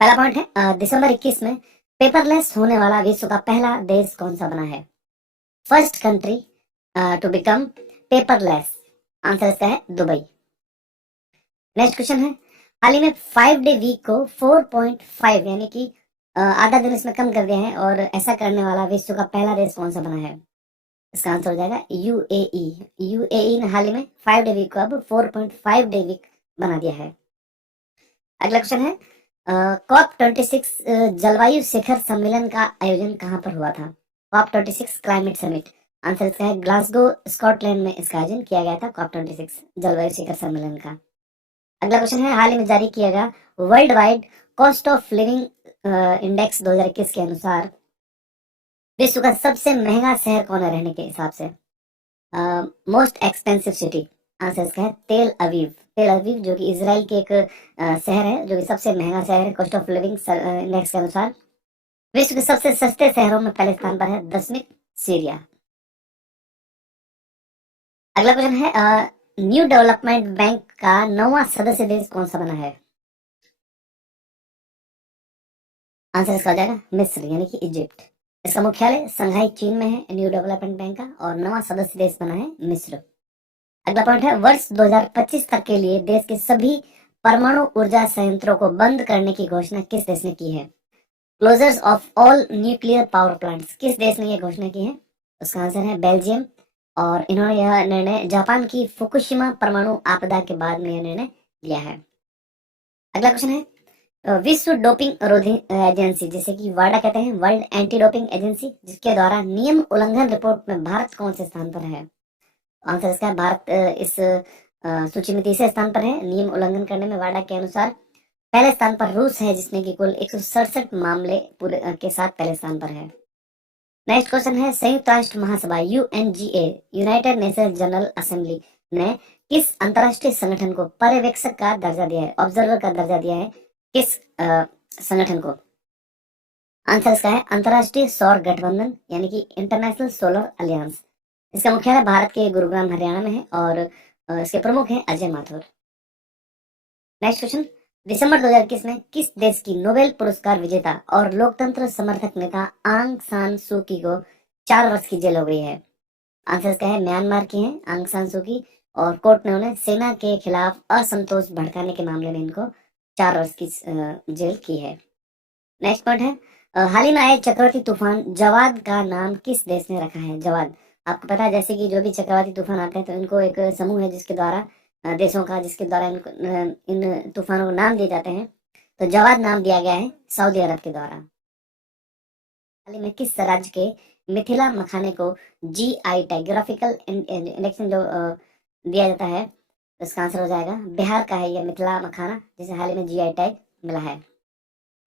पहला पॉइंट है दिसंबर 21 में पेपरलेस होने वाला विश्व का पहला देश कौन सा बना है? First country to become paperless. Answer इसका है दुबई। नेक्स्ट क्वेश्चन है, हाल ही में 5 डे वीक को 4.5 यानी कि आधा दिन इसमें कम कर दिया है, और ऐसा करने वाला विश्व का पहला देश कौन सा बना है? इसका आंसर हो जाएगा यूएई। यूएई ने हाल ही में 5 डे वीक को अब 4.5 डे वीक बना दिया है। अगला क्वेश्चन है, COP26 जलवायु शिखर सम्मेलन का आयोजन कहाँ पर हुआ था? COP26 climate summit. आंसर इसका है ग्लासगो स्कॉटलैंड में इसका आयोजन किया गया था, COP26 जलवायु शिखर सम्मेलन का। अगला क्वेश्चन है, हाल ही में जारी किया गया world wide cost of living index 2021 के अनुसार विश्व का सबसे महंगा शहर कौन है रहने के हिसाब से? Most expensive city. आंसर इसका है तेल अवीव। तेल अवीव जो कि इसराइल के एक शहर है, जो कि सबसे महंगा शहर है कॉस्ट ऑफ लिविंग इंडेक्स के अनुसार। विश्व के सबसे सस्ते शहरों में पहले स्थान पर है दशमिक सीरिया। अगला क्वेश्चन है, न्यू डेवलपमेंट बैंक का 9वां सदस्य देश कौन सा बना है? आंसर इसका हो जाएगा मिस्र यानी कि इजिप्ट। इसका मुख्यालय संघाई चीन में है न्यू डेवलपमेंट बैंक का, और 9वां सदस्य देश बना है मिस्र। अगला पॉइंट है, वर्ष 2025 तक के लिए देश के सभी परमाणु ऊर्जा संयंत्रों को बंद करने की घोषणा किस देश ने की है? Closures of all nuclear power plants. किस देश ने यह घोषणा की है? उसका आंसर है बेल्जियम, और इन्होंने यह निर्णय जापान की फुकुशिमा परमाणु आपदा के बाद में यह निर्णय लिया है। अगला क्वेश्चन है, विश्व डोपिंग रोधी एजेंसी जिसे कि वाडा कहते हैं, वर्ल्ड एंटी डोपिंग एजेंसी, जिसके द्वारा नियम उल्लंघन रिपोर्ट में भारत कौन से स्थान पर है? आंसर इसका है भारत इस सूची में तीसरे स्थान पर है नियम उल्लंघन करने में। वाडा के अनुसार पहले स्थान पर रूस है, जिसने कि कुल 167 मामले पूरे के साथ पहले स्थान पर है। नेक्स्ट क्वेश्चन है, संयुक्त राष्ट्र महासभा UNGA United Nations General Assembly ने किस अंतरराष्ट्रीय संगठन को पर्यवेक्षक का दर्जा दिया है, ऑब्जर्वर का दर्जा दिया है किस संगठन को? आंसर इसका है अंतरराष्ट्रीय सौर गठबंधन यानी कि इंटरनेशनल सोलर अलियंस। इसका मुख्यालय भारत के गुरुग्राम हरियाणा में है, और इसके प्रमुख हैं अजय माथुर। नेक्स्ट क्वेश्चन, दिसंबर 2021 में किस देश की नोबेल पुरस्कार विजेता और लोकतंत्र समर्थक नेता आंग सान सू की को 4 वर्ष की जेल हो गई है? आंसर इसका है म्यांमार की है आंग सान सू की, और कोर्ट ने उन्हें सेना के खिलाफ असंतोष भड़काने के मामले में इनको 4 वर्ष की जेल की है। नेक्स्ट पॉइंट है, हाल ही में आए चक्रवाती तूफान जवाद का नाम किस देश ने रखा है? जवाद, आपको पता है जैसे कि जो भी चक्रवाती तूफान आते हैं तो इनको एक समूह है जिसके द्वारा देशों का, जिसके द्वारा इनको इन तूफानों को नाम दिए जाते हैं। तो जवाद नाम दिया गया है सऊदी अरब के द्वारा। हाल ही में किस राज्य के मिथिला मखाने को GI टैग, ग्राफिकल इंडेक्शन जो दिया जाता है, तो इसका आंसर हो जाएगा बिहार का है यह मिथिला मखाना, जिसे हाल ही में GI टैग मिला है।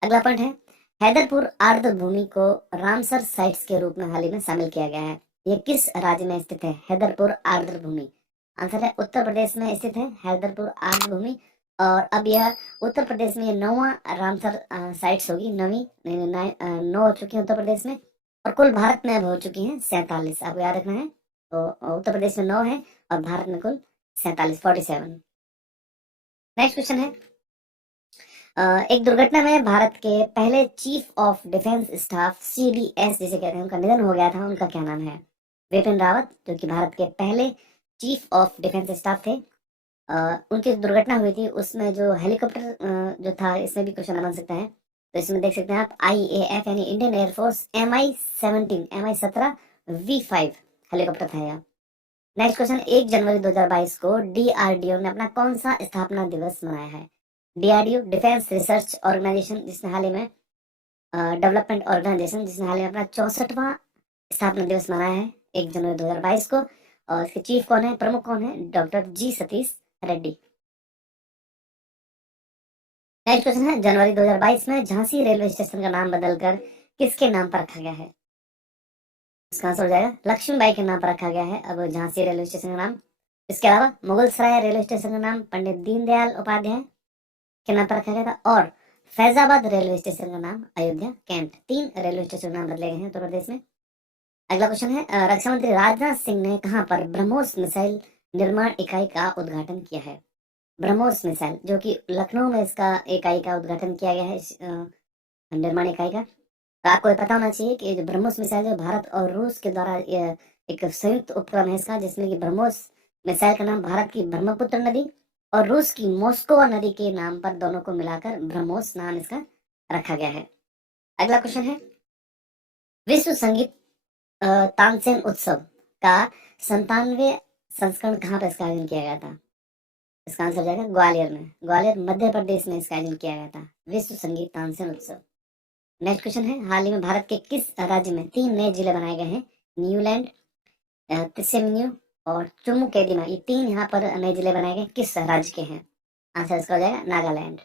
अगला पॉइंट है, हैदरपुर आर्द्र भूमि को रामसर साइट्स के रूप में हाल ही में शामिल किया गया है। यह किस राज्य में स्थित है हैदरपुर आर्द्र भूमि? आंसर है उत्तर प्रदेश में स्थित है हैदरपुर आर्द्र भूमि, और अब यह उत्तर प्रदेश में 9वां रामसर साइट्स होगी। 9 हो चुकी है उत्तर प्रदेश में, और कुल भारत में अब हो चुकी हैं 47। आपको याद रखना है, तो उत्तर प्रदेश में 9 है और भारत में कुल 47। नेक्स्ट क्वेश्चन है, एक दुर्घटना में भारत के पहले chief of defence staff CDS जिसे कहते हैं, उनका निधन हो गया था। उनका क्या नाम है? विपिन रावत, जो कि भारत के पहले चीफ ऑफ डिफेंस स्टाफ थे। उनकी दुर्घटना हुई थी, उसमें जो हेलीकॉप्टर जो था, इसमें भी क्वेश्चन बन सकता है। तो इसमें देख सकते हैं आप IAF यानी Indian air force MI-17 V5 helicopter था यह। नेक्स्ट क्वेश्चन, 1 जनवरी 2022 को DRDO ने अपना कौन सा स्थापना दिवस मनाया है? DRDO डिफेंस रिसर्च ऑर्गेनाइजेशन, जिसने हाल ही में डेवलपमेंट ऑर्गेनाइजेशन, जिसने हाल ही में अपना 64वां स्थापना दिवस मनाया है 1 जनवरी 2022 को, और इसके चीफ कौन है, प्रमुख कौन है? Doctor G Satish Reddy. Next question है, जनवरी 2022 में झांसी रेलवे स्टेशन का नाम बदलकर किसके नाम पर रखा गया है? इसका आंसर हो जाएगा लक्ष्मीबाई के नाम पर रखा गया है अब झांसी रेलवे स्टेशन का नाम। इसके अलावा मुगल सराय रेलवे स्टेशन का नाम पंडित दीनदयाल उपाध्याय के नाम पर रखा गया था, और फैजाबाद रेलवे स्टेशन का नाम अयोध्या कैंट। 3 रेलवे स्टेशन नाम बदले गए हैं उत्तर प्रदेश में। अगला क्वेश्चन है, रक्षा मंत्री राजनाथ सिंह ने कहां पर ब्रह्मोस मिसाइल निर्माण इकाई का उद्घाटन किया है? ब्रह्मोस मिसाइल, जो कि लखनऊ में इसका इकाई का उद्घाटन किया गया है, निर्माण इकाई का। तो आपको ये पता होना चाहिए कि जो ब्रह्मोस मिसाइल जो भारत और रूस के द्वारा एक संयुक्त उपक्रम है इसका, जिसमें कि ब्रह्मोस मिसाइल का नाम भारत की ब्रह्मपुत्र नदी और रूस की मोस्कोवा नदी के नाम पर दोनों को मिलाकर ब्रह्मोस नाम इसका रखा गया है। अगला क्वेश्चन है, विश्व संगीत तानसेन उत्सव का 97वें संस्करण कहाँ पर इसका आयोजन किया गया था? इसका आंसर जाएगा ग्वालियर में। ग्वालियर मध्य प्रदेश में इसका आयोजन किया गया था, विश्व संगीत तानसेन उत्सव। नेक्स्ट क्वेश्चन है, हाल ही में भारत के किस राज्य में 3 नए जिले बनाए गए हैं? न्यूलैंड, त्रिशेमिन्यू और चुमू कैदिमा, ये 3 यहाँ पर नए जिले बनाए गए किस राज्य के हैं? आंसर इसका हो जाएगा नागालैंड।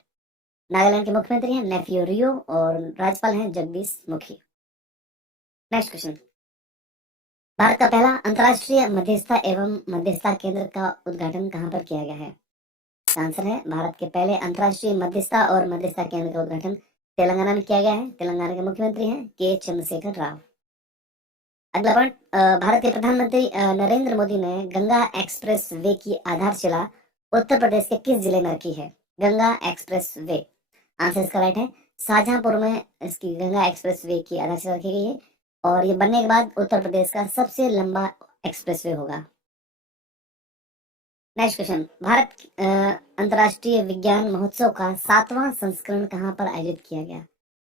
नागालैंड के मुख्यमंत्री हैं नेफ्यू रियो और राज्यपाल हैं जगदीश मुखी। नेक्स्ट क्वेश्चन, भारत का पहला अंतर्राष्ट्रीय मध्यस्थता एवं मध्यस्थता केंद्र का उद्घाटन कहाँ पर किया गया है? आंसर है, भारत के पहले अंतर्राष्ट्रीय मध्यस्थता और मध्यस्थता केंद्र का उद्घाटन तेलंगाना में किया गया है। तेलंगाना के मुख्यमंत्री हैं के चंद्रशेखर राव। अगला पॉइंट, भारत के प्रधानमंत्री नरेंद्र मोदी ने गंगा एक्सप्रेस वे की आधारशिला उत्तर प्रदेश के किस जिले में रखी है? गंगा एक्सप्रेस वे, आंसर इसका राइट है, शाहजहांपुर में इसकी गंगा एक्सप्रेस वे की आधारशिला रखी गई है और ये बनने के बाद उत्तर प्रदेश का सबसे लंबा एक्सप्रेस वे होगा। नेक्स्ट क्वेश्चन, भारत अंतर्राष्ट्रीय विज्ञान महोत्सव का 7वां संस्करण कहाँ पर आयोजित किया गया?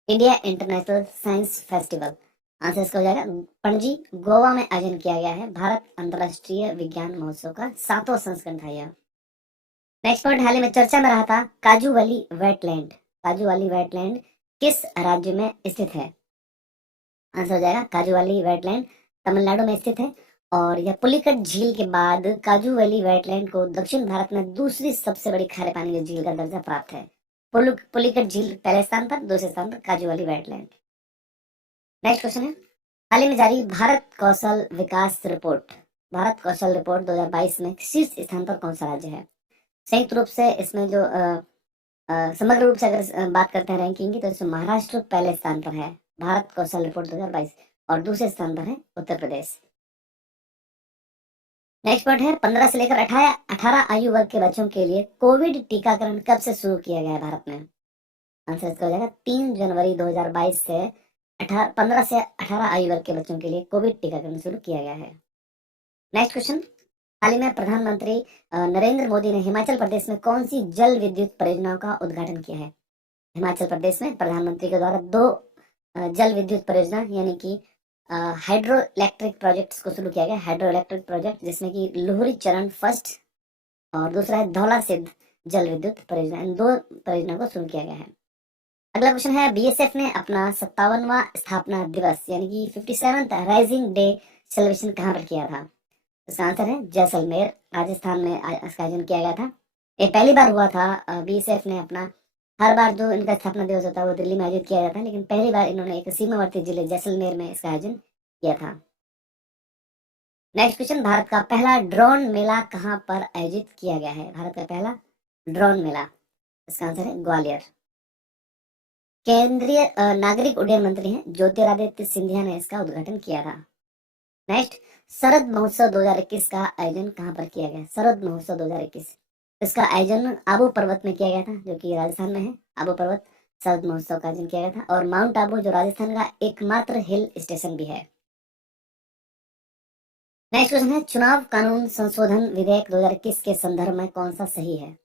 India international science festival, answer इसका हो जाएगा पणजी, गोवा में आयोजन किया गया है। भारत अंतर्राष्ट्रीय विज्ञान महोत्सव का 7वां संस्करण था यह। नेक्स्ट पॉइंट, हाल ही में चर्चा में रहा था काजू वाली वेटलैंड। काजू वाली वेटलैंड किस राज्य में स्थित है? आंसर हो जाएगा काजू वाली वेटलैंड तमिलनाडु में स्थित है और यह पुलिकट झील के बाद काजू वैली वेटलैंड को दक्षिण भारत में दूसरी सबसे बड़ी खारे पानी की झील का दर्जा प्राप्त है। पुलिकट झील पहले स्थान पर, दूसरे स्थान पर काजू वाली वेटलैंड। नेक्स्ट क्वेश्चन है, हाल ही में जारी भारत कौशल विकास रिपोर्ट, भारत कौशल रिपोर्ट 2022 में शीर्ष स्थान पर कौन सा राज्य है? संयुक्त रूप से इसमें जो समग्र रूप से अगर बात करते हैं रैंकिंग की, तो इसमें महाराष्ट्र पहले स्थान पर है, भारत कौशल रिपोर्ट 2022, और दूसरे स्थान पर है उत्तर प्रदेश। नेक्स्ट पॉइंट है, 15 से लेकर 18 आयु वर्ग के बच्चों के लिए कोविड टीकाकरण कब से शुरू किया गया है भारत में? आंसर इसका हो जाएगा 3 जनवरी 2022 से 15 से 18 आयु वर्ग के बच्चों के लिए कोविड टीकाकरण शुरू किया गया है। नेक्स्ट क्वेश्चन, हाल ही में प्रधानमंत्री नरेंद्र मोदी ने हिमाचल प्रदेश में कौन सी जल विद्युत परियोजनाओं का उद्घाटन किया है? हिमाचल प्रदेश में प्रधानमंत्री के द्वारा 2 जल विद्युत परियोजना यानी कि हाइड्रो इलेक्ट्रिक प्रोजेक्ट्स को शुरू किया गया। हाइड्रो इलेक्ट्रिक प्रोजेक्ट जिसमें कि लोहरी चरण फर्स्ट और दूसरा है धौला सिद्ध जल विद्युत परियोजना, इन 2 परियोजना को शुरू किया गया है। अगला क्वेश्चन है, बीएसएफ ने अपना 57वां स्थापना दिवस यानी कि 57th राइजिंग डे सेलिब्रेशन कहाँ पर किया था? इसका आंसर है जैसलमेर, राजस्थान में इसका आयोजन किया गया था। ये पहली बार हुआ था, बीएसएफ ने अपना, हर बार जो इनका स्थापना दिवस होता है वो दिल्ली में आयोजित किया जाता है, लेकिन पहली बार इन्होंने एक सीमावर्ती जिले जैसलमेर में इसका आयोजन किया था। नेक्स्ट क्वेश्चन, भारत का पहला ड्रोन मेला कहाँ पर आयोजित किया गया है? भारत का पहला ड्रोन मेला, इसका आंसर है ग्वालियर। केंद्रीय नागरिक उड्डयन मंत्री हैं ज्योतिरादित्य सिंधिया ने इसका उद्घाटन किया था। नेक्स्ट, शरद महोत्सव 2021 का आयोजन कहाँ पर किया गया? शरद महोत्सव 2021, इसका आयोजन आबू पर्वत में किया गया था, जो कि राजस्थान में है। आबू पर्वत शरद महोत्सव का आयोजन किया गया था और माउंट आबू जो राजस्थान का एकमात्र हिल स्टेशन भी है। नेक्स्ट क्वेश्चन है, चुनाव कानून संशोधन विधेयक 2021 के संदर्भ में कौन सा सही है?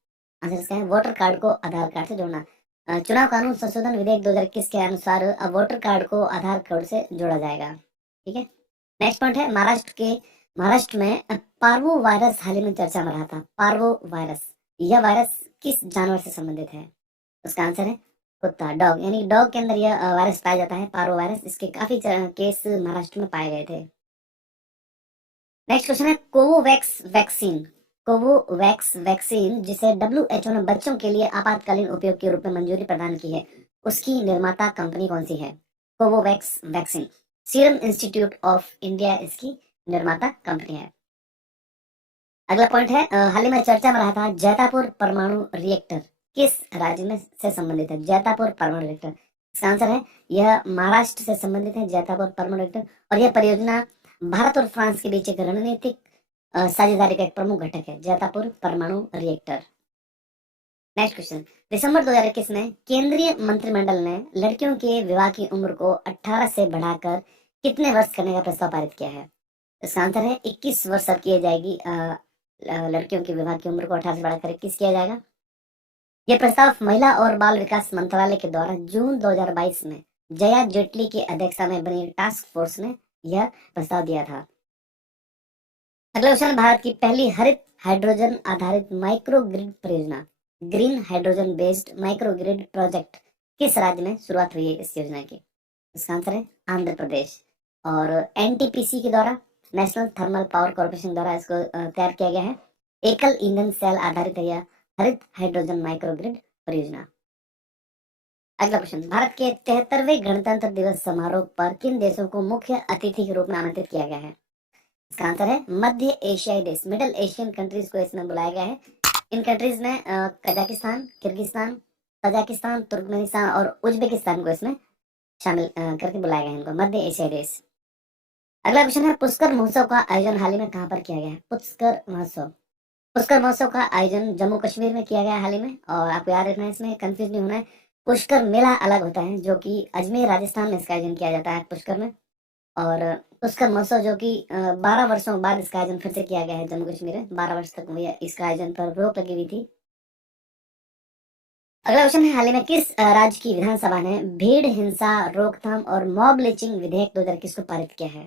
आंसर इसका है वोटर कार्ड को आधार कार्ड से जोड़ना। चुनाव कानून संशोधन विधेयक 2021 के अनुसार अब वोटर कार्ड को आधार कार्ड से जोड़ा जाएगा। ठीक है। नेक्स्ट पॉइंट है, महाराष्ट्र में पार्वो वायरस हाल ही में चर्चा में रहा था। पार्वो वायरस, यह वायरस किस जानवर से संबंधित है? उसका आंसर है कुत्ता, डॉग, यानी डॉग के अंदर यह वायरस पाया जाता है, पार्वो वायरस। इसके काफी केस महाराष्ट्र में पाए गए थे। नेक्स्ट क्वेश्चन है, कोवोवैक्स वैक्सीन जिसे WHO ने बच्चों के लिए आपातकालीन उपयोग के रूप में मंजूरी प्रदान की है, उसकी निर्माता कंपनी कौन सी है? Covovax vaccine, serum institute of India इसकी निर्माता कंपनी है। अगला पॉइंट है, हाल ही में चर्चा में रहा था जैतापुर परमाणु रिएक्टर किस राज्य में से संबंधित है? जैतापुर परमाणु रिएक्टर, इसका आंसर है यह महाराष्ट्र से संबंधित है, जैतापुर परमाणु रिएक्टर। और यह परियोजना भारत और फ्रांस के बीच एक रणनीतिक साझेदारी का एक प्रमुख घटक है, जैतापुर परमाणु रिएक्टर। नेक्स्ट क्वेश्चन, दिसंबर 2021 में केंद्रीय मंत्रिमंडल ने लड़कियों के विवाह की उम्र को 18 से बढ़ाकर कितने वर्ष करने का प्रस्ताव पारित किया है? इसका आंसर है 21 वर्ष तक की जाएगी। लड़कियों के विवाह की उम्र को 18 से बढ़ाकर 21 किया जाएगा। यह प्रस्ताव महिला और बाल विकास मंत्रालय के द्वारा जून 2022 में जया जेटली की अध्यक्षता में बनी टास्क फोर्स ने यह प्रस्ताव दिया था। अगला क्वेश्चन, भारत की पहली हरित हाइड्रोजन आधारित माइक्रो ग्रिड परियोजना green hydrogen based micro grid project किस राज्य में शुरुआत हुई है इस योजना की? इसका आंसर है आंध्र प्रदेश। और एनटीपीसी के द्वारा, नेशनल थर्मल पावर कॉर्पोरेशन द्वारा इसको तैयार किया गया है। एकल ईंधन सेल आधारित यह हरित हाइड्रोजन माइक्रो ग्रिड परियोजना। अगला क्वेश्चन, भारत के 73वें गणतंत्र दिवस समारोह पर किन देशों को मुख्य अतिथि के रूप में आमंत्रित किया गया है? इसका आंसर है मध्य एशियाई देश, मिडल एशियन कंट्रीज को इसमें बुलाया गया है। इन कंट्रीज में कजाकिस्तान, किर्गिस्तान, तजाकिस्तान, तुर्कमेनिस्तान और उज्बेकिस्तान को इसमें शामिल करके बुलाया गया है इनको, मध्य एशियाई देश। अगला क्वेश्चन है, पुष्कर महोत्सव का आयोजन हाल ही में कहाँ पर किया गया है? पुष्कर महोत्सव का आयोजन जम्मू कश्मीर में किया गया हाल ही में। और आपको याद रखना है, इसमें कंफ्यूज नहीं होना है। पुष्कर मेला अलग होता है जो कि अजमेर राजस्थान में इसका आयोजन किया जाता है पुष्कर में। और पुष्कर महोत्सव जो कि 12 वर्षों बाद इसका आयोजन फिर से किया गया है जम्मू कश्मीर में। 12 वर्ष तक इसका आयोजन पर रोक लगी हुई थी। अगला क्वेश्चन है, हाल ही में किस राज्य की विधानसभा ने भीड़ हिंसा रोकथाम और मॉब लिंचिंग विधेयक 2021 को पारित किया है?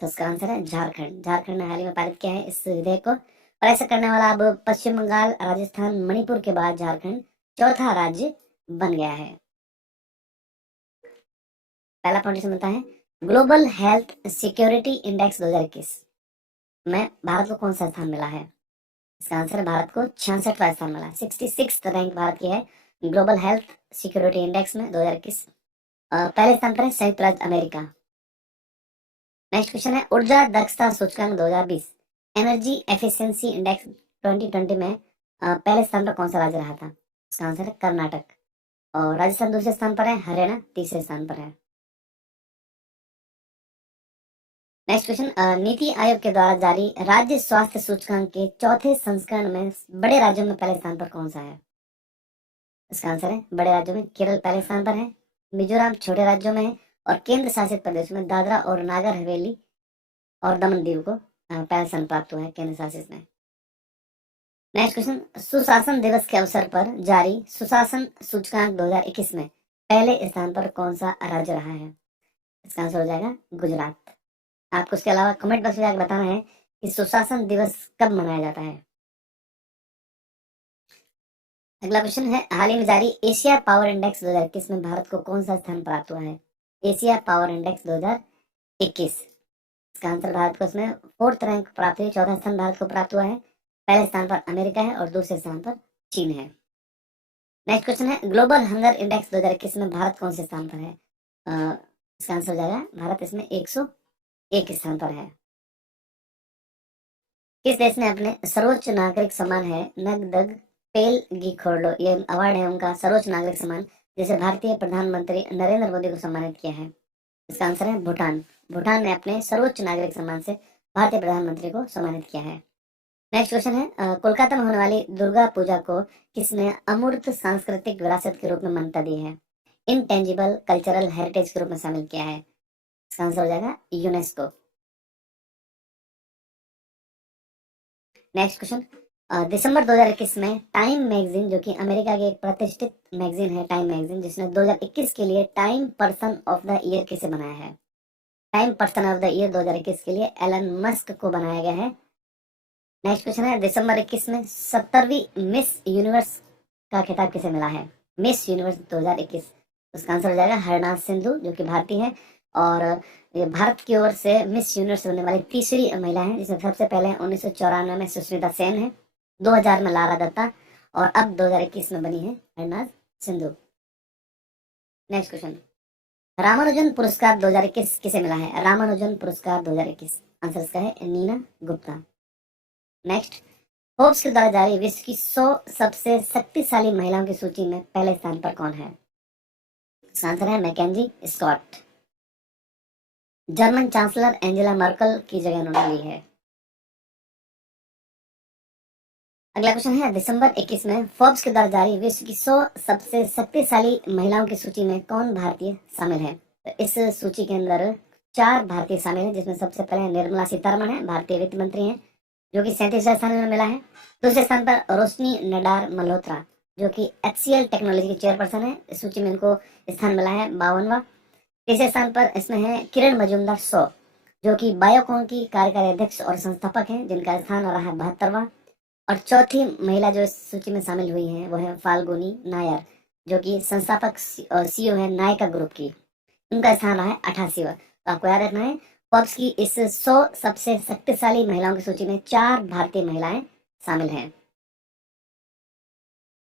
तो इसका आंसर है झारखंड। झारखंड ने हाल ही में पारित किया है इस विधेयक को। और ऐसा करने वाला अब पश्चिम बंगाल, राजस्थान, मणिपुर के बाद झारखंड चौथा राज्य बन गया है। पहला पॉइंट इसमें है, ग्लोबल हेल्थ सिक्योरिटी इंडेक्स 2021 में भारत को कौन सा स्थान मिला है? इसका आंसर है भारत को 66वां स्थान मिला। 66th रैंक भारत की है ग्लोबल हेल्थ सिक्योरिटी इंडेक्स में 2021। पहले स्थान पर है संयुक्त राज्य अमेरिका। नेक्स्ट क्वेश्चन है, ऊर्जा दक्षता सूचकांक 2020 एनर्जी एफिशिएंसी इंडेक्स 2020 में पहले स्थान पर कौन सा राज्य रहा था? इसका आंसर है कर्नाटक। और राजस्थान दूसरे स्थान पर है, हरियाणा तीसरे स्थान पर है। नेक्स्ट क्वेश्चन, नीति आयोग के द्वारा जारी राज्य स्वास्थ्य सूचकांक के चौथे संस्करण में बड़े राज्यों में पहले स्थान पर कौन सा है? इसका आंसर है बड़े राज्यों में केरल पहले स्थान पर है, मिजोरम छोटे राज्यों में है, और केंद्र शासित प्रदेश में दादरा और नागर हवेली और दमन दीव को पहला स्थान प्राप्त हुआ है केंद्र शासित में। नेक्स्ट क्वेश्चन, सुशासन दिवस के अवसर पर जारी सुशासन सूचकांक 2021 में पहले स्थान पर कौन सा राज्य रहा है? इसका आंसर हो जाएगा गुजरात। आपको उसके अलावा कमेंट बॉक्स में जाकर बताना है कि सुशासन दिवस कब मनाया जाता है। अगला क्वेश्चन है, हाल ही में जारी एशिया पावर इंडेक्स 2021 में भारत को कौन सा स्थान प्राप्त हुआ है? एशिया पावर इंडेक्स 2021, इसका आंसर भारत को इसमें 4th रैंक प्राप्त हुई, चौथा स्थान भारत को प्राप्त हुआ है। पहले स्थान पर अमेरिका है और दूसरे स्थान पर चीन है। नेक्स्ट क्वेश्चन है, ग्लोबल हंगर इंडेक्स 2021 में भारत कौन से स्थान पर है? इसका आंसर हो जाएगा भारत इसमें 101 स्थान पर है। किस देश ने अपने सर्वोच्च नागरिक सम्मान है नगदग पेलगी खोरडो, ये अवार्ड है उनका सर्वोच्च नागरिक सम्मान, जिसे भारतीय प्रधानमंत्री नरेंद्र मोदी को सम्मानित किया है? इसका आंसर है भूटान। भूटान ने अपने सर्वोच्च नागरिक सम्मान से भारतीय प्रधानमंत्री को सम्मानित किया है। नेक्स्ट क्वेश्चन है, कोलकाता में होने वाली दुर्गा पूजा को किसने अमूर्त सांस्कृतिक विरासत के रूप में मान्यता दी है? इनटेंजिबल कल्चरल हेरिटेज के रूप में शामिल किया है? इसका आंसर हो जाएगा यूनेस्को। नेक्स्ट क्वेश्चन, दिसंबर 2021 में टाइम मैगजीन, जो कि अमेरिका की एक प्रतिष्ठित मैगजीन है टाइम मैगजीन, जिसने 2021 के लिए time person of the year किसे बनाया है? Time person of the year 2021 के लिए एलन मस्क को बनाया गया है। नेक्स्ट क्वेश्चन है, दिसंबर 21 में 70वीं मिस यूनिवर्स का खिताब किसे मिला है? मिस यूनिवर्स 2021, उसका आंसर हो जाएगा हरनाथ सिंधु, जो कि भारतीय है। और ये भारत की ओर से मिस यूनिवर्स बनने वाली तीसरी महिला है, जिसमें सबसे पहले 1994 में सुष्मिता सेन है, 2000 में लारा दत्ता, और अब 2021 में बनी है हरनाथ सिंधु। नेक्स्ट क्वेश्चन, रामानुजन पुरस्कार 2021 किसे मिला है? रामानुजन पुरस्कार 2021, आंसर इसका है नीना गुप्ता। नेक्स्ट, फोर्ब्स के द्वारा जारी विश्व की 100 सबसे शक्तिशाली महिलाओं की सूची में पहले स्थान पर कौन है? इसका आंसर है MacKenzie Scott. German chancellor Angela Merkel की जगह उन्होंने ली है। अगला क्वेश्चन है, दिसंबर 21 में फोर्ब्स के द्वारा जारी विश्व की 100 सबसे शक्तिशाली महिलाओं की सूची में कौन भारतीय शामिल है? तो इस सूची के अंदर 4 भारतीय शामिल हैं, जिसमें सबसे पहले निर्मला सीतारमण है, भारतीय वित्त मंत्री हैं, जो कि 37वें स्थान में मिला है। दूसरे स्थान पर रोशनी नडार मल्होत्रा, जो कि HCL टेक्नोलॉजी की चेयरपर्सन है, इस सूची में इनको स्थान मिला है 52वां। तीसरे स्थान पर इसमें है किरण मजूमदार शो, जो कि बायोकॉन की कार्यकारी अध्यक्ष और संस्थापक हैं, जिनका स्थान रहा है 72वां। और चौथी महिला जो इस सूची में शामिल हुई है वो है फाल्गुनी नायर, जो कि संस्थापक और CEO है नायका ग्रुप की, उनका स्थान रहा है 88वां। तो आपको याद रखना है, फोर्ब्स की इस 100 सबसे शक्तिशाली महिलाओं की सूची में 4 भारतीय महिलाएं शामिल हैं।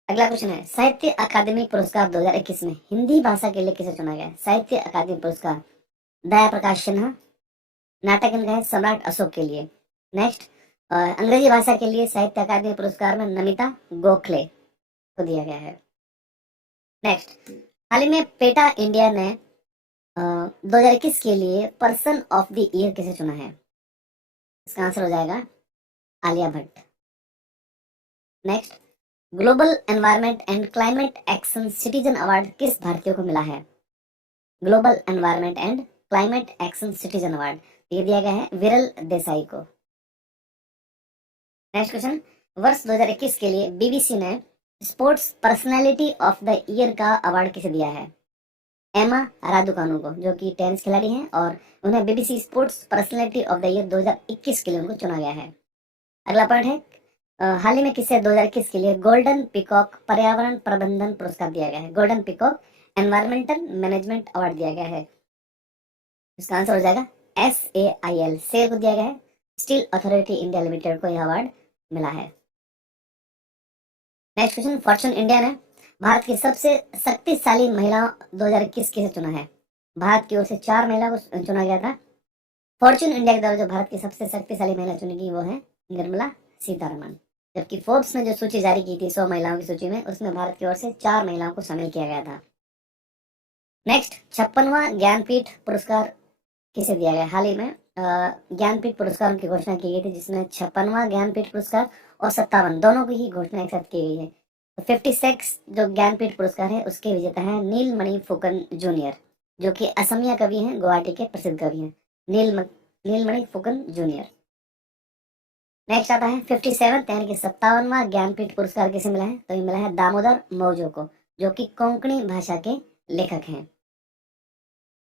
अगला क्वेश्चन है, साहित्य अकादमी पुरस्कार 2021 में हिंदी भाषा के लिए किसे चुना गया? साहित्य अकादमी पुरस्कार दया प्रकाश सिन्हा, नाटक इनका है सम्राट अशोक के लिए। नेक्स्ट, अंग्रेजी भाषा के लिए साहित्य अकादमी पुरस्कार में नमिता गोखले को दिया गया है। नेक्स्ट, हाल ही में पेटा इंडिया ने 2021 के लिए पर्सन ऑफ द ईयर किसे चुना है? इसका आंसर हो जाएगा Alia Bhatt. Next, global environment and climate action citizen award किस भारतीय को मिला है? Global environment and climate action citizen award ये दिया गया है विरल देसाई को। नेक्स्ट क्वेश्चन, वर्ष 2021 के लिए BBC ने sports personality of the year का अवार्ड किसे दिया है? एमा रादुकानु को, जो कि टेनिस खिलाड़ी हैं, और उन्हें BBC sports personality of the year 2021 के लिए उनको चुना गया है। अगला पॉइंट है, हाल ही में किसे 2021 के लिए गोल्डन पीकॉक पर्यावरण प्रबंधन पुरस्कार दिया गया है? Golden peacock environmental management award दिया गया है। इसका आंसर हो जाएगा SAIL सेल को दिया गया है। स्टील अथॉरिटी इंडिया लिमिटेड को यह अवार्ड मिला है। नेक्स्ट क्वेश्चन, फॉर्चून इंडिया ने भारत की सबसे शक्तिशाली महिला 2021 किसे चुना है? भारत की ओर से 4 महिला को चुना गया था। फॉर्चून इंडिया के द्वारा जो भारत की सबसे शक्तिशाली महिला चुनी गई वो है निर्मला सीतारमण, जबकि फोर्ब्स ने जो सूची जारी की थी 100 महिलाओं की सूची में, उसमें भारत की ओर से 4 महिलाओं को शामिल किया गया था। नेक्स्ट, 56वां ज्ञानपीठ पुरस्कार किसे दिया गया? हाल ही में ज्ञानपीठ पुरस्कारों की घोषणा की गई थी, जिसमें 56वां ज्ञानपीठ पुरस्कार और 57 दोनों की ही घोषणा एक साथ की गई है। तो 56 जो ज्ञानपीठ पुरस्कार है उसके विजेता है नीलमणि फुकन जूनियर, जो कि असमिया कवि हैं, गुवाहाटी के प्रसिद्ध कवि हैं, नीलमणि फुकन जूनियर। नेक्स्ट आता है 57 यानी कि 57वां ज्ञानपीठ पुरस्कार किसे मिला है? तो ये मिला है दामोदर मौजो को, जो कि कोंकणी भाषा के लेखक हैं।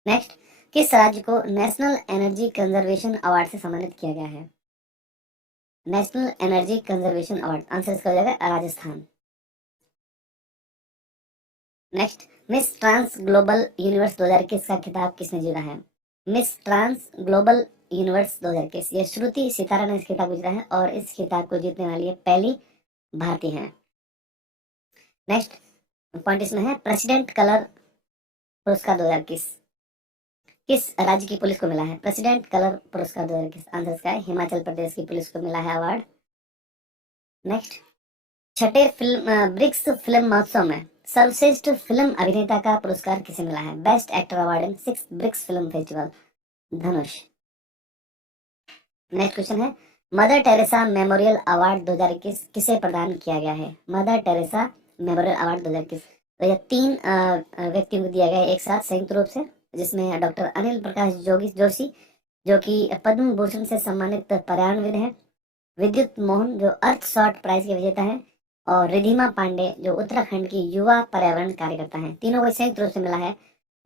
नेक्स्ट, किस राज्य को नेशनल एनर्जी कंजर्वेशन अवार्ड से सम्मानित किया गया है? National energy conservation award, answer इसका हो जाएगा Rajasthan. Next, miss trans global universe 2021 का खिताब किसने जीता है? मिस ट्रांस ग्लोबल यूनिवर्स 2021 ये श्रुति सितारा ने इस खिताब को जीता है, और इस खिताब को जीतने वाली ये पहली भारतीय है। नेक्स्ट पॉइंट इसमें है, प्रेसिडेंट कलर पुरस्कार 2021 किस राज्य की पुलिस को मिला है? प्रेसिडेंट कलर पुरस्कार 2021 आंसर इसका है हिमाचल प्रदेश की पुलिस को मिला है अवार्ड। नेक्स्ट, छठे ब्रिक्स फिल्म महोत्सव में सर्वश्रेष्ठ फिल्म अभिनेता का पुरस्कार किसे मिला है? Best actor award in 6 BRICS film festival, Dhanush. Next question है, मदर टेरेसा मेमोरियल अवार्ड 2021 किसे प्रदान किया गया है? मदर टेरेसा मेमोरियल अवार्ड 2021 तो यह 3 व्यक्तियों को दिया गया है एक साथ संयुक्त रूप से, जिसमें डॉक्टर अनिल प्रकाश जोशी, जो कि पद्म भूषण से सम्मानित पर्यावरणविद है, विद्युत मोहन जो अर्थ शॉर्ट प्राइज के विजेता है, और रिधिमा पांडे जो उत्तराखंड की युवा पर्यावरण कार्यकर्ता हैं। तीनों को संयुक्त रूप से मिला है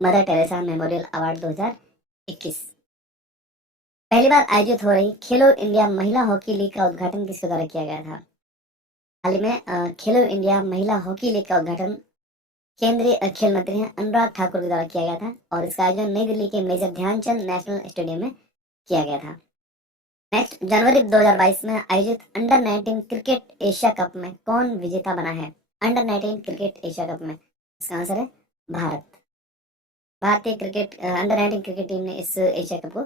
मदर टेरेसा मेमोरियल अवार्ड 2021। पहली बार आयोजित हो रही खेलो इंडिया महिला हॉकी लीग का उद्घाटन किसके द्वारा किया गया था? हाल ही में खेलो इंडिया महिला हॉकी लीग का उद्घाटन केंद्रीय खेल मंत्री हैं अनुराग ठाकुर के द्वारा किया गया था, और इसका आयोजन नई दिल्ली के मेजर ध्यानचंद नेशनल स्टेडियम में किया गया था। नेक्स्ट, जनवरी 2022 में आयोजित अंडर 19 क्रिकेट एशिया कप में कौन विजेता बना है? अंडर 19 क्रिकेट एशिया कप में इसका आंसर है भारत। भारतीय क्रिकेट अंडर 19 क्रिकेट टीम ने इस एशिया कप को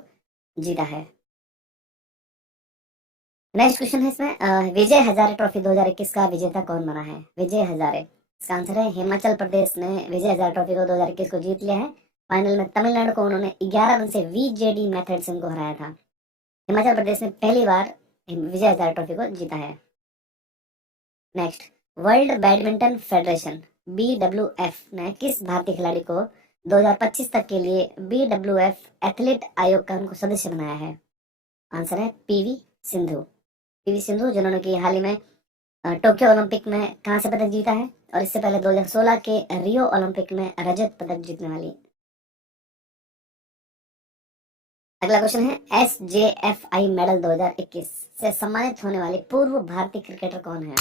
जीता है। नेक्स्ट क्वेश्चन है इसमें, विजय हजारे ट्रॉफी 2021 का विजेता कौन बना है? विजय हजारे, इसका आंसर है हिमाचल प्रदेश ने विजय हजारे ट्रॉफी को 2021 को जीत लिया है। फाइनल में तमिलनाडु को उन्होंने 11 रन से VJD मेथड से उनको हराया था। हिमाचल प्रदेश ने पहली बार विजय हजारे ट्रॉफी को जीता है। Next, world badminton federation BWF ने किस भारतीय खिलाड़ी को 2025 तक के लिए BWF एथलीट आयोग का उनको सदस्य बनाया है? आंसर है पीवी सिंधु। पीवी सिंधु, जिन्होंने कि हाल ही में टोक्यो ओलंपिक में कांस्य पदक जीता है और इससे पहले 2016 के रियो ओलंपिक में रजत पदक जीतने वाली। अगला क्वेश्चन है, SJFI मेडल 2021 से सम्मानित होने वाली पूर्व भारतीय क्रिकेटर कौन है?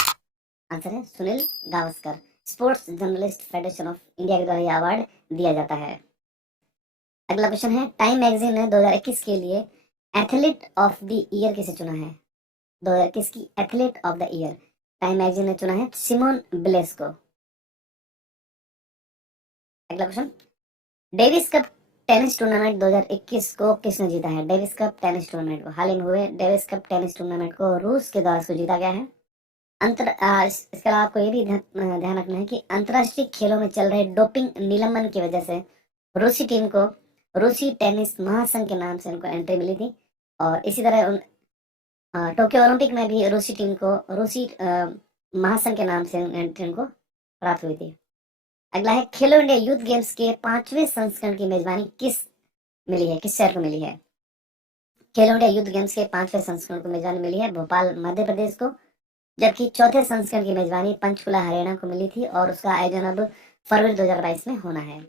आंसर है Sunil Gavaskar. Sports journalist federation of India के द्वारा यह अवार्ड दिया जाता है। अगला क्वेश्चन है, टाइम मैगजीन ने 2021 के लिए एथलीट ऑफ द ईयर किसे चुना है? 2021 की athlete of the year time magazine ने चुना है सिमोन बिलेस को। अगला question, Davis cup tennis tournament 2021 को किसने जीता है? डेविस कप टेनिस टूर्नामेंट को हाल ही में हुए डेविस कप टेनिस टूर्नामेंट को रूस के द्वारा जीता गया है। इसके अलावा आपको ये भी ध्यान रखना है कि अंतर्राष्ट्रीय खेलों में चल रहे डोपिंग निलंबन की वजह से रूसी टीम को रूसी टेनिस महासंघ के नाम से उनको एंट्री मिली थी और इसी तरह टोक्यो ओलंपिक में भी रूसी टीम को रूसी महासंघ के नाम से एंट्री उनको प्राप्त हुई थी। अगला है, खेलो इंडिया यूथ गेम्स के 5वें संस्करण की मेजबानी किस शहर को मिली है? खेलो इंडिया यूथ गेम्स के 5वें संस्करण को मेजबानी मिली है भोपाल मध्य प्रदेश को, जबकि चौथे संस्करण की मेजबानी पंचकुला हरियाणा को मिली थी और उसका आयोजन अब फरवरी 2022 में होना है।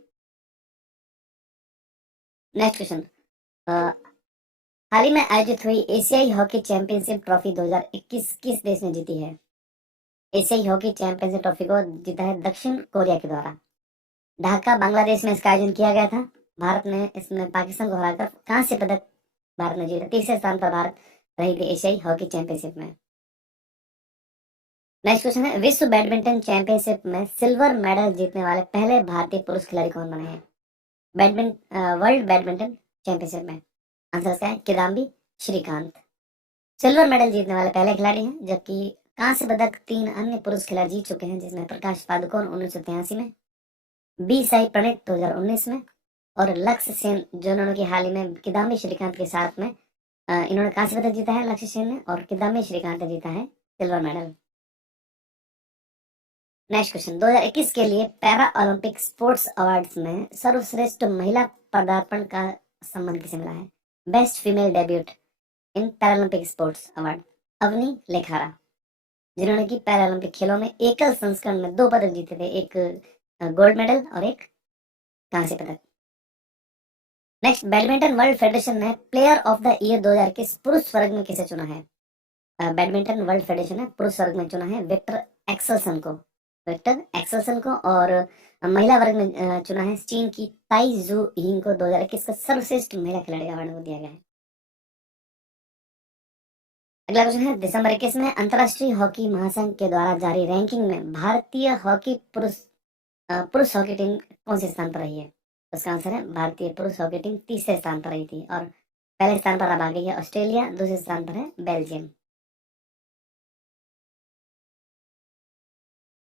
नेक्स्ट क्वेश्चन, हाल ही में आयोजित हुई एशियाई हॉकी चैंपियनशिप ट्रॉफी 2021 किस देश ने जीती है? एशियाई हॉकी चैंपियनशिप ट्रॉफी को जीता है दक्षिण कोरिया के द्वारा। ढाका बांग्लादेश में इसका आयोजन किया गया था। भारत ने इसमें पाकिस्तान को हराकर कांस्य पदक भारत ने जीता। तीसरे स्थान पर भारत रही थी एशियाई हॉकी चैंपियनशिप में। नेक्स्ट क्वेश्चन है, विश्व बैडमिंटन चैंपियनशिप में सिल्वर मेडल जीतने वाले पहले भारतीय पुरुष खिलाड़ी कौन बने हैं? वर्ल्ड बैडमिंटन चैंपियनशिप में आंसर इसका है किदाम्बी श्रीकांत। सिल्वर मेडल जीतने वाले पहले खिलाड़ी हैं, जबकि कांस्य पदक 3 अन्य पुरुष खिलाड़ी जीत चुके हैं, जिसमें प्रकाश पादुकोण 1983 में, बी साई प्रणीत 2019 में और लक्ष्य सेन, जिन्होंने की हाल ही में किदाम्बी श्रीकांत के साथ में इन्होंने कांस्य पदक जीता है लक्ष्य सेन ने और किदाम्बी श्रीकांत ने जीता है सिल्वर मेडल। नेक्स्ट क्वेश्चन, 2021 के लिए पैरा ओलंपिक स्पोर्ट्स अवार्ड्स में सर्वश्रेष्ठ महिला पदार्पण का सम्मान किसे मिला है? Best female debut in Paralympic sports award Avani Lekhara, जिन्होंने की पैरालंपिक खेलों में एकल संस्करण में 2 पदक जीते थे, एक गोल्ड मेडल और एक कांस्य पदक। नेक्स्ट, बैडमिंटन वर्ल्ड फेडरेशन ने प्लेयर ऑफ द ईयर 2021 पुरुष वर्ग में किसे चुना है? बैडमिंटन वर्ल्ड फेडरेशन ने पुरुष वर्ग में चुना है विक्टर एक्सेल्सन को और महिला वर्ग में चुना है चीन की ताई जू हिंग को 2021 का सर्वश्रेष्ठ महिला खिलाड़ी का अवार्ड दिया गया है। अगला क्वेश्चन है, दिसंबर 21 में अंतर्राष्ट्रीय हॉकी महासंघ के द्वारा जारी रैंकिंग में भारतीय हॉकी पुरुष हॉकी टीम कौन से स्थान पर रही है? उसका आंसर है भारतीय पुरुष हॉकी टीम तीसरे स्थान पर रही थी और पहले स्थान पर अब आ गई है ऑस्ट्रेलिया, दूसरे स्थान पर है बेल्जियम।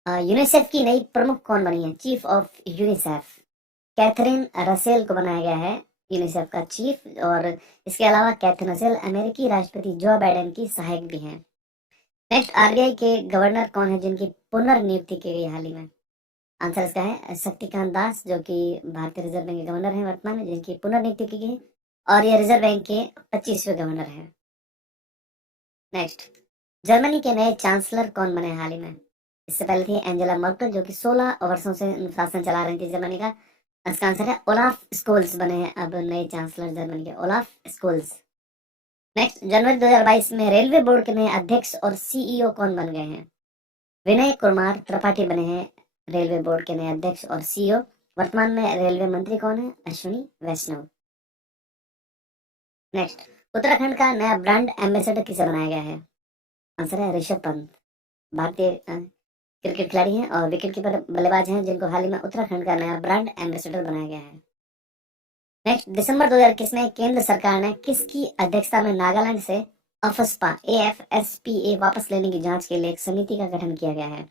यूनिसेफ की नई प्रमुख कौन बनी है? Chief of UNICEF Catherine Russell को बनाया गया है यूनिसेफ का चीफ, और इसके अलावा कैथरीन रसेल अमेरिकी राष्ट्रपति जो बाइडेन की सहायक भी हैं। नेक्स्ट, आरबीआई के गवर्नर कौन है जिनकी पुनर्नियुक्ति की गई हाल ही में? आंसर इसका है शक्तिकांत दास, जो कि भारतीय रिजर्व बैंक के गवर्नर हैं वर्तमान में, जिनकी पुनर्नियुक्ति की गई और ये रिजर्व बैंक के 25वें गवर्नर हैं। नेक्स्ट, जर्मनी के नए चांसलर कौन बने हाल ही में? इससे पहले थी एंजेला मर्केल, जो कि 16 वर्षों से शासन चला रही थी जर्मनी का। इसका आंसर है ओलाफ स्कोल्स बने हैं अब नए चांसलर जर्मनी के, ओलाफ स्कोल्स। नेक्स्ट, जनवरी 2022 में रेलवे बोर्ड के नए अध्यक्ष और सीईओ कौन बन गए हैं? विनय कुमार त्रिपाठी बने हैं रेलवे बोर्ड के नए अध्यक्ष और सीईओ। वर्तमान में रेलवे मंत्री कौन है? अश्विनी वैष्णव। नेक्स्ट, उत्तराखंड का नया ब्रांड एम्बेसडर किसे बनाया गया है? आंसर है ऋषभ पंत, भारतीय क्रिकेट खिलाड़ी हैं और विकेट कीपर बल्लेबाज हैं, जिनको हाल ही में उत्तराखंड का नया ब्रांड एम्बेसडर बनाया गया है। नेक्स्ट, दिसंबर 2021 में केंद्र सरकार ने किसकी अध्यक्षता में नागालैंड से अफस्पा AFSPA वापस लेने की जांच के लिए एक समिति का गठन किया गया है?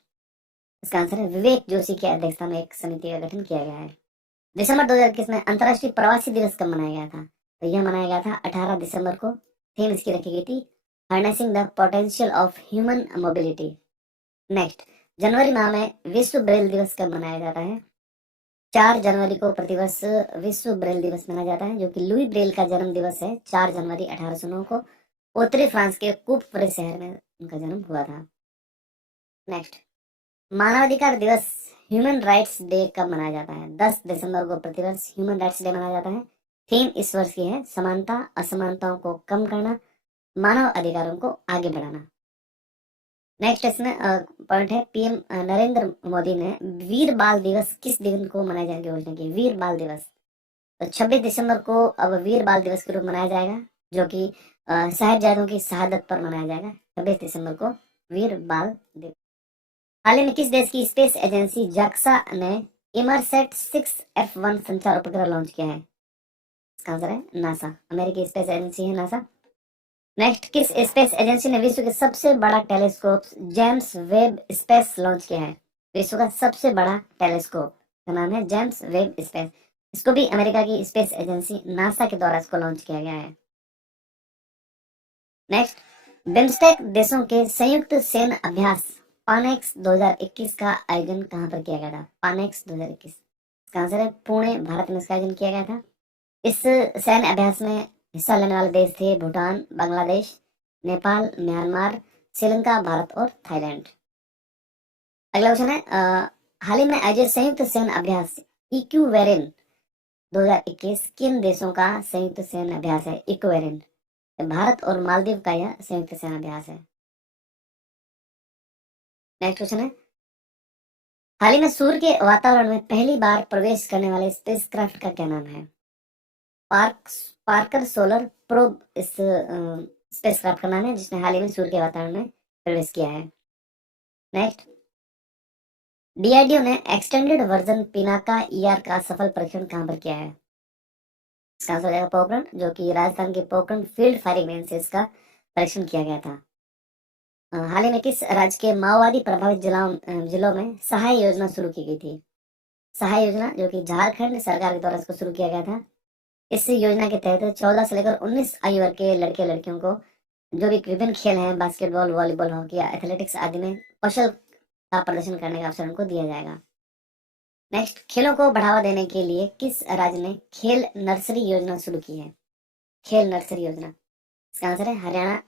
इसका आंसर है विवेक जोशी की अध्यक्षता में एक समिति का गठन किया गया है। दिसंबर 2021 में अंतर्राष्ट्रीय प्रवासी दिवस कब मनाया गया था? तो यह मनाया गया था 18 दिसंबर को। थीम इसकी रखी गई थी harnessing the potential of human mobility. Next, जनवरी माह में विश्व ब्रेल दिवस कब मनाया जाता है? 4 जनवरी को प्रतिवर्ष विश्व ब्रेल दिवस मनाया जाता है, जो कि लुई ब्रेल का जन्म दिवस है। 4 जनवरी 1809 को उत्तरी फ्रांस के कूपरे शहर में उनका जन्म हुआ था। नेक्स्ट, मानवाधिकार दिवस ह्यूमन राइट्स डे कब मनाया जाता है? 10 दिसंबर को प्रतिवर्ष ह्यूमन राइट्स डे मनाया जाता है। थीम इस वर्ष की है समानता, असमानताओं को कम करना, मानव अधिकारों को आगे बढ़ाना। नेक्स्ट इसमें पॉइंट है, पीएम नरेंद्र मोदी ने वीर बाल दिवस किस दिन को मनाए जाने की घोषणा की? वीर बाल दिवस तो 26 दिसंबर को अब वीर बाल दिवस के रूप में मनाया जाएगा, जो कि साहिबजादों की शहादत पर मनाया जाएगा। 26 दिसंबर को वीर बाल दिवस। हाल ही में किस देश की स्पेस एजेंसी जाक्सा ने इमरसेट 6F1 संचार उपग्रह लॉन्च किया है? इसका आंसर है नासा, अमेरिकी स्पेस एजेंसी है नासा। नेक्स्ट, किस स्पेस एजेंसी ने विश्व के सबसे बड़ा telescope James Webb space launch किया है? विश्व का सबसे बड़ा टेलीस्कोप का नाम है जेम्स वेब स्पेस। इसको भी अमेरिका की स्पेस एजेंसी नासा के द्वारा इसको लॉन्च किया गया है। नेक्स्ट, बिम्स्टेक देशों के संयुक्त सैन्य अभ्यास पानेक्स 2021 का आयोजन कहां पर किया गया था? पानेक्स 2021, इसका आंसर है पुणे, भारत में इसका आयोजन किया गया था। इस सैन्य अभ्यास में हिस्सा लेने वाले देश थे भूटान, बांग्लादेश, नेपाल, म्यांमार, श्रीलंका, भारत और थाईलैंड। अगला क्वेश्चन है, हाल ही में आयोजित संयुक्त सैन्य अभ्यास इक्यूवेरिन 2021 किन देशों का संयुक्त सैन्य अभ्यास है? इक्यूवेरिन भारत और मालदीव का यह संयुक्त सैन्य अभ्यास है। नेक्स्ट क्वेश्चन है, हाल ही में सूर्य के वातावरण में पहली बार प्रवेश करने वाले स्पेसक्राफ्ट का क्या नाम है? पार्कर सोलर प्रोब इस स्पेसक्राफ्ट का नाम है, जिसने हाल ही में सूर्य के वातावरण में प्रवेश किया है। नेक्स्ट, डीआरडीओ ने एक्सटेंडेड वर्जन पिनाका ईआर का सफल परीक्षण कहां पर किया है? इसका आंसर हो जाएगा पोखरण, जो कि राजस्थान के पोखरण फील्ड फायरिंग रेंज से इसका परीक्षण किया गया था। हाल ही में किस राज्य के माओवादी प्रभावित जिलों में सहाय योजना शुरू की गई थी? सहाय योजना, जो कि झारखंड सरकार के द्वारा इसको शुरू किया गया था। इस योजना के तहत 14 से लेकर 19 आयु वर्ग के लड़के लड़कियों को जो भी विभिन्न खेल हैं, बास्केटबॉल, वॉलीबॉल, हॉकी या एथलेटिक्स आदि में कौशल का प्रदर्शन करने का अवसर उनको दिया जाएगा। नेक्स्ट, खेलों को बढ़ावा देने के लिए किस राज्य ने खेल नर्सरी योजना शुरू की है? खेल नर्सरी योजना, इसका आंसर है हरियाणा,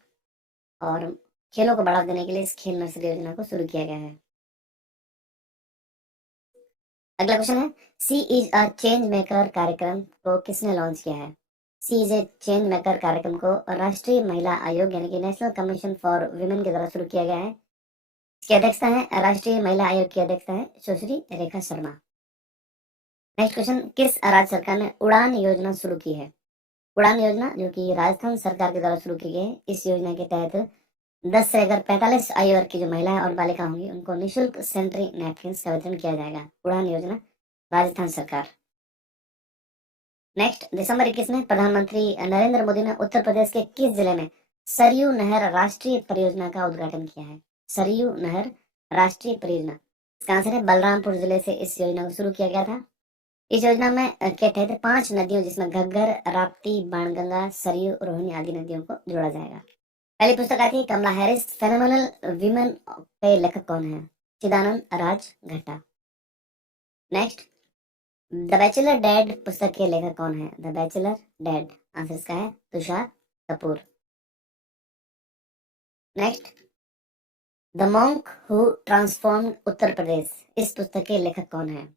और खेलों को बढ़ावा देने के लिए इस खेल नर्सरी योजना को शुरू किया गया है। अगला क्वेश्चन है, सी इज अ चेंज मेकर कार्यक्रम को किसने लॉन्च किया है? सी इज ए चेंज मेकर कार्यक्रम को राष्ट्रीय महिला आयोग यानी कि नेशनल कमीशन फॉर वुमेन के द्वारा शुरू किया गया है। इसकी अध्यक्षता है, राष्ट्रीय महिला आयोग की अध्यक्षता है सुश्री रेखा शर्मा। नेक्स्ट क्वेश्चन, किस राज्य सरकार ने उड़ान योजना शुरू की है? उड़ान योजना, जो कि राजस्थान सरकार के द्वारा शुरू की गई है। इस योजना के तहत 10 से लेकर 45 आयु वर्ग की जो महिलाएं और बालिका होंगी उनको निःशुल्क सैनिटरी नैपकिन्स का वितरण किया जाएगा। उड़ान योजना, राजस्थान सरकार। नेक्स्ट, दिसंबर 21 में प्रधानमंत्री नरेंद्र मोदी ने उत्तर प्रदेश के किस जिले में सरयू नहर राष्ट्रीय परियोजना का उद्घाटन किया है? सरयू नहर राष्ट्रीय परियोजना, इसका आंसर है बलरामपुर जिले से इस योजना को शुरू किया गया था। इस योजना में के तहत 5 नदियों जिसमें घग्गर, राप्ती, बाणगंगा, सरयू, रोहिणी आदि नदियों को जोड़ा जाएगा। पहली पुस्तक आती है कमला हैरिस फेनोमेनल वीमेन के लेखक कौन है? चिदानंद राज घट्टा। नेक्स्ट, द बैचलर डैड पुस्तक के लेखक कौन है? द बैचलर डैड, आंसर इसका है Tushar Kapoor. Next, the monk who transformed Uttar Pradesh, इस पुस्तक के लेखक कौन है?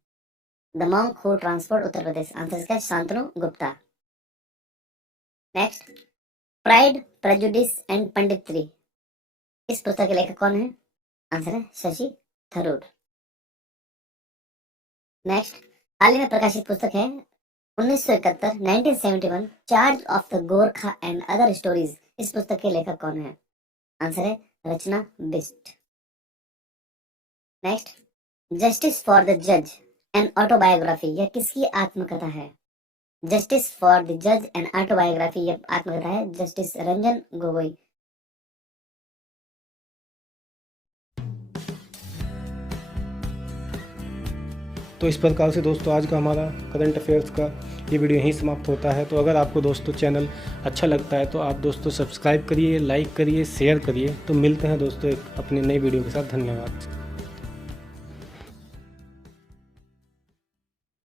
The monk who transformed Uttar Pradesh, answer इसका है Shantanu Gupta. Next, pride, prejudice and punditry, इस पुस्तक के लेखक कौन है? आंसर है शशि थरूर। नेक्स्ट, हाल ही में प्रकाशित पुस्तक है 1971 1971 charge of the Gorkha and other stories, इस पुस्तक के लेखक कौन है? आंसर है रचना Bisht. Next, justice for the जज एन ऑटोबायोग्राफी, यह किसकी आत्मकथा है? जस्टिस फॉर द जज एन ऑटोबायोग्राफी, यह आत्मकथा है जस्टिस रंजन गोगोई। तो इस प्रकार से दोस्तों आज का हमारा करंट अफेयर्स का ये वीडियो यहीं समाप्त होता है। तो अगर आपको दोस्तों चैनल अच्छा लगता है तो आप दोस्तों सब्सक्राइब करिए, लाइक करिए, शेयर करिए। तो मिलते हैं दोस्तों एक अपनी नई वीडियो के साथ। धन्यवाद।